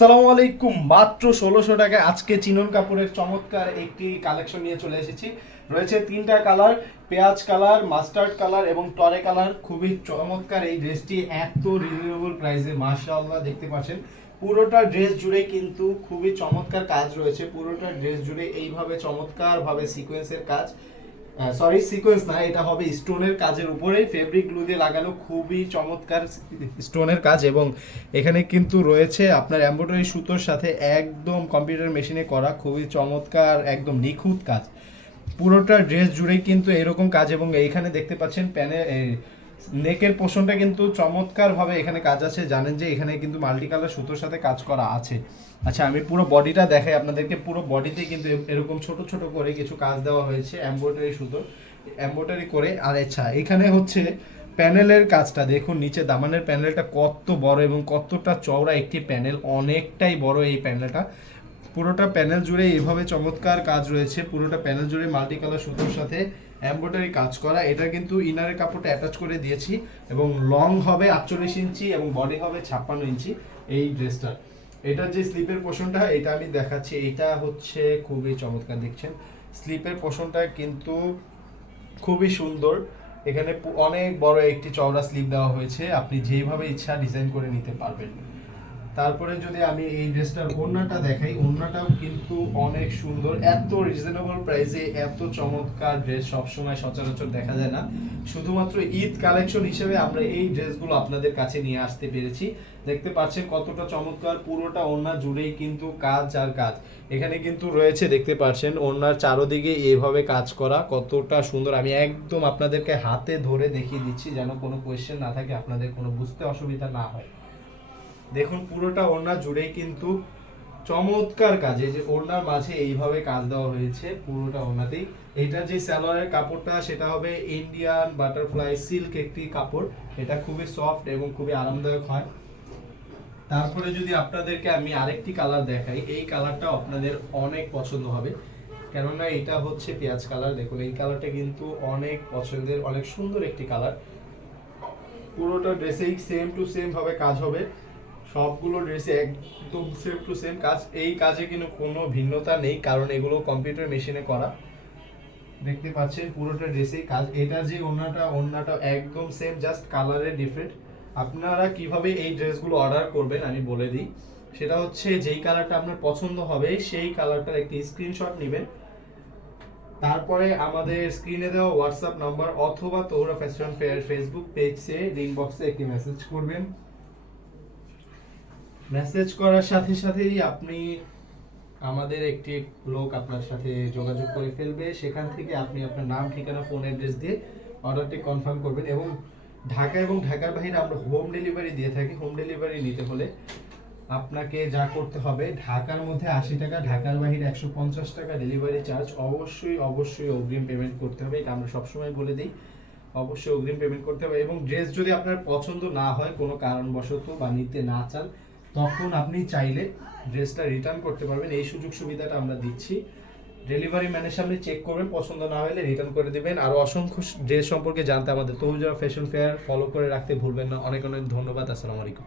আসসালামু আলাইকুম। মাত্র ১৬০০ টাকায় আজকে চিনন কাপড়ের চমৎকার একটি কালেকশন নিয়ে চলে এসেছি। রয়েছে তিনটা কালার, পেঁয়াজ কালার, মাস্টার্ড কালার এবং টরে কালার। খুবই চমৎকার এই ড্রেসটি, এত রিজনেবল প্রাইসে মাশাআল্লাহ। দেখতে পাচ্ছেন পুরোটা ড্রেস জুড়ে কিন্তু খুবই চমৎকার কাজ রয়েছে। পুরোটা ড্রেস জুড়ে এইভাবে চমৎকারভাবে সিকোয়েন্সের কাজ, সরি সিকোয়েন্স না, এটা হবে স্টোনের কাজের উপরে ফেব্রিক গ্লু দিয়ে লাগানো, খুবই চমৎকার স্টোনের কাজ। এবং এখানে কিন্তু রয়েছে আপনার এমব্রয়ডারি সুতোর সাথে একদম কম্পিউটার মেশিনে করা খুবই চমৎকার একদম নিখুঁত কাজ। পুরোটা ড্রেস জুড়েই কিন্তু এরকম কাজ। এবং এইখানে দেখতে পাচ্ছেন নেকের পোর্শনটা কিন্তু চমৎকারভাবে এখানে কাজ আছে। জানেন যে এখানে কিন্তু মাল্টি কালার সুতোর সাথে কাজ করা আছে। আচ্ছা, আমি পুরো বডিটা দেখাই আপনাদেরকে। পুরো বডিতে কিন্তু এরকম ছোট ছোট করে কিছু কাজ দেওয়া হয়েছে এমব্রয়ডারি সুতোর, এমব্রয়ডারি করে। আর আচ্ছা, এখানে হচ্ছে প্যানেলের কাজটা দেখুন, নিচে দামানের প্যানেলটা কত বড় এবং কতটা চওড়া একটি প্যানেল, অনেকটাই বড় এই প্যানেলটা। পুরোটা প্যানেল জুড়ে এইভাবে চমৎকার কাজ রয়েছে। পুরোটা প্যানেল জুড়ে মাল্টি কালার সুতোর সাথে এমব্রয়ডারি কাজ করা। এটা কিন্তু ইনারের কাপড়টা অ্যাটাচ করে দিয়েছি এবং লং হবে 48 ইঞ্চি এবং বডি হবে 56 ইঞ্চি এই ড্রেসটা। এটার যে স্লিপের পোর্শনটা এটা আমি দেখাচ্ছি, এটা হচ্ছে খুবই চমৎকার। দেখছেন স্লিপের পোর্শনটা কিন্তু খুবই সুন্দর। এখানে অনেক বড় একটি চওড়া স্লিপ দেওয়া হয়েছে, আপনি যেভাবে ইচ্ছা ডিজাইন করে নিতে পারবেন। তারপরে যদি আমি এই ড্রেসটার ওড়নাটা দেখাই, ওড়নাটাও কিন্তু অনেক সুন্দর। এত রিজনেবল প্রাইসে এত চমৎকার ড্রেস সবসময় সচরাচর দেখা যায় না। শুধুমাত্র ঈদ কালেকশন হিসেবে আমরা এই ড্রেসগুলো আপনাদের কাছে নিয়ে আসতে পেরেছি। দেখতে পাচ্ছেন কতটা চমৎকার, পুরোটা ওড়না জুড়েই কিন্তু কাজ আর কাজ। এখানে কিন্তু রয়েছে, দেখতে পাচ্ছেন ওড়নার চারোদিকে এভাবে কাজ করা, কতটা সুন্দর। আমি একদম আপনাদেরকে হাতে ধরে দেখিয়ে দিচ্ছি যেন কোনো কোয়েশ্চেন না থাকে, আপনাদের কোনো বুঝতে অসুবিধা না হয়। দেখুন পুরোটা ওড়না জুড়েই কিন্তু চমৎকার কাজ। এই যে ওড়নার মাঝে এইভাবে কাজ দেওয়া হয়েছে পুরোটা ওড়নাতেই। এটা যে সালোয়ারের কাপড়টা সেটা হবে ইন্ডিয়ান বাটারফ্লাই সিল্ক একটি কাপড়। এটা খুবই সফট এবং খুবই আরামদায়ক হয়। তারপরে যদি আপনাদেরকে আমি আরেকটি কালার দেখাই, এই কালারটা আপনাদের অনেক পছন্দ হবে, কেননা এটা হচ্ছে পেঁয়াজ কালার। দেখুন এই কালারটা কিন্তু অনেক পছন্দের, অনেক সুন্দর একটি কালার। পুরোটা ড্রেসেই সেম টু সেম ভাবে কাজ হবে, সবগুলো ড্রেসে একদম সেম টু সেম কাজ। এই কাজে কিন্তু কোনো ভিন্নতা নেই, কারণ এগুলো কম্পিউটার মেশিনে করা। দেখতে পাচ্ছেন পুরোটা ড্রেসেই কাজ। এটা যে ওড়নাটা একদম সেম, জাস্ট কালারের ডিফারেন্ট। আপনারা কিভাবে এই ড্রেসগুলো অর্ডার করবেন আমি বলে দিই। সেটা হচ্ছে যেই কালারটা আপনার পছন্দ হবে সেই কালারটার একটি স্ক্রিনশট নেবেন। তারপরে আমাদের স্ক্রিনে দেওয়া হোয়াটসঅ্যাপ নাম্বার অথবা তৌরা ফ্যাশন ফেয়ার ফেসবুক পেজে লিংক বক্সে একটি মেসেজ করবেন। মেসেজ করার সাথে সাথেই আপনি আমাদের একটি লোক আপনার সাথে যোগাযোগ করে ফেলবে। সেখান থেকে আপনি আপনার নাম, ঠিকানা, ফোন অ্যাড্রেস দিয়ে অর্ডারটি কনফার্ম করবেন। এবং ঢাকা এবং ঢাকার বাইরে আমরা হোম ডেলিভারি দিয়ে থাকি। হোম ডেলিভারি নিতে হলে আপনাকে যা করতে হবে, ঢাকার মধ্যে 80 টাকা, ঢাকার বাইরে 150 টাকা ডেলিভারি চার্জ। অবশ্যই অবশ্যই অগ্রিম পেমেন্ট করতে হবে, এটা আমরা সবসময় বলে দিই। অবশ্যই অগ্রিম পেমেন্ট করতে হবে। এবং ড্রেস যদি আপনার পছন্দ না হয় কোনো কারণবশত বা নিতে না চান, তখন আপনি চাইলে ড্রেসটা রিটার্ন করতে পারবেন। এই সুযোগ সুবিধাটা আমরা দিচ্ছি। ডেলিভারি ম্যানের সামনে চেক করবেন, পছন্দ না হলে রিটার্ন করে দেবেন। আর অসংখ্য ড্রেস সম্পর্কে জানতে আমাদের তৌজা ফ্যাশন ফেয়ার ফলো করে রাখতে ভুলবেন না। অনেক অনেক ধন্যবাদ। আসসালামু আলাইকুম।